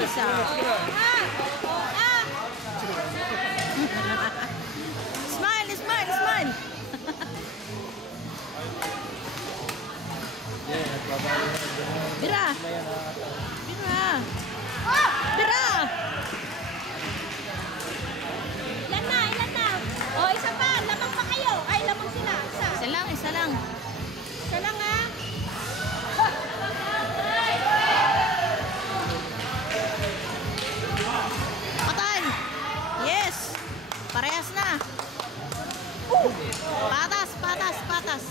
isa. Smile, smile, smile. Bira. Bira. Bira. Ilan na, ilan na? O, isa pa. Lamang pa kayo. Ay, lamang sila. Isa. Isa lang, isa lang. Isa lang, ha? Patay. Yes. Parehas na. Patas, patas, patas.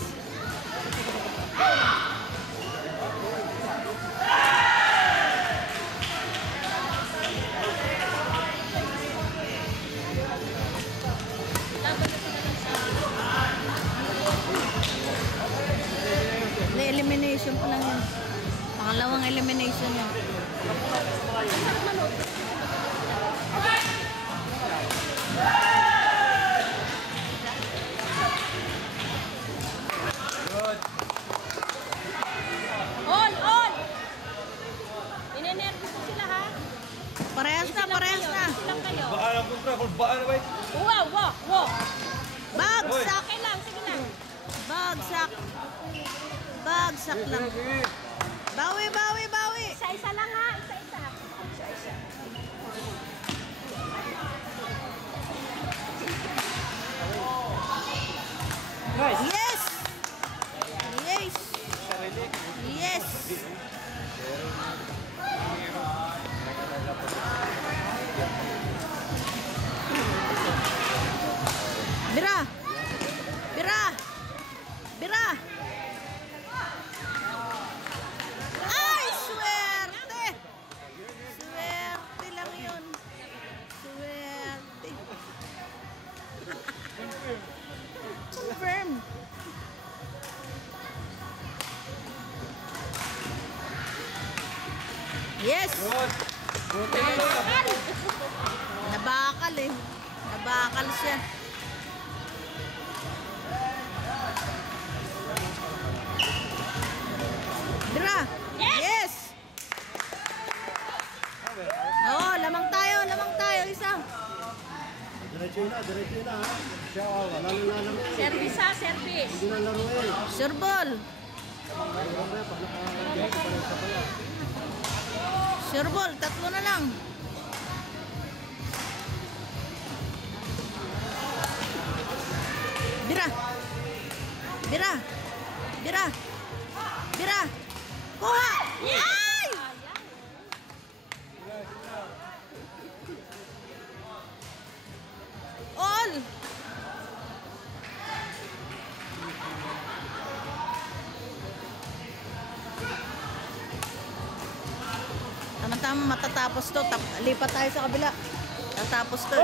Elimination pa lang yun. Pangalawang elimination yun. On! Inenervous na sila, ha? Parehas na, parehas na. Silang kayo. Baka lang kontra, kung baka na ba? Wow. Bagsak. Okay lang, sige lang. Bagsak. Bagsak lang. Bawi, bawi, bawi. Isa-isa lang, ha? Isa-isa. Isa-isa. Yes! Yes! Yes! Bira! Bira! Bira! Ay! Swerte! Swerte lang yun. Swerte. Confirm. Yes! Nabakal eh. Nabakal siya. Bira! Yes! Oo, lamang tayo, isa. Diretso na, ha. Siya, wala na lang. Service, ha? Service. Hindi na laro eh. Sure ball. Sure ball, tatlo na lang. Bira. Bira. Bira. Bira. Kuha. Ay! All. Tama-tama matatapos to. Lipat tayo sa kabila. Tatapos to.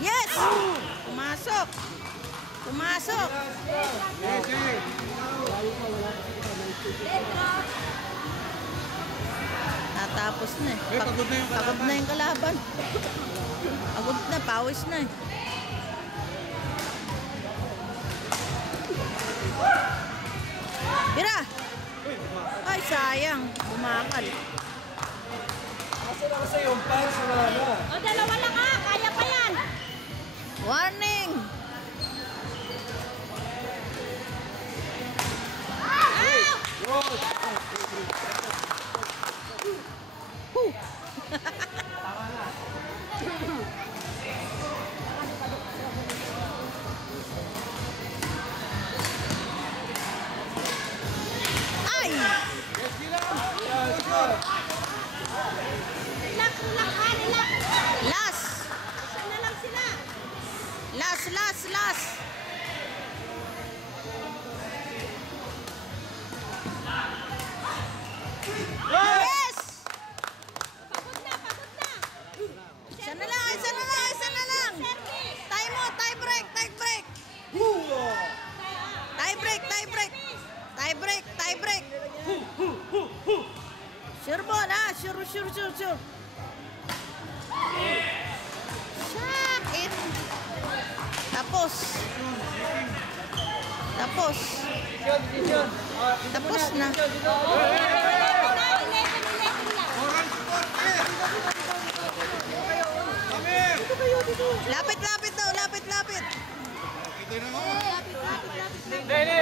Yes! Pumasok. Pumasok. Tatapos na eh. Pagod na yung kalaban. Pagod na, pawis na eh. Bira! Ay, sayang. Bumakal. Kasi yung pants wala na. O, dalawa lang, ha? Kaya pa yan. Warning! Ay! Relax, ha? Relax. Last! Isa na lang sila. Last! Yes! Pagod na. Isa na lang! Service. Tie break! Tie break! Sure ball, ha? Sure. Sakit! Tapos na. 11 lang. Lapit, lapit daw, lapit, lapit. Ito na nga. Lapit, lapit, lapit. Hindi,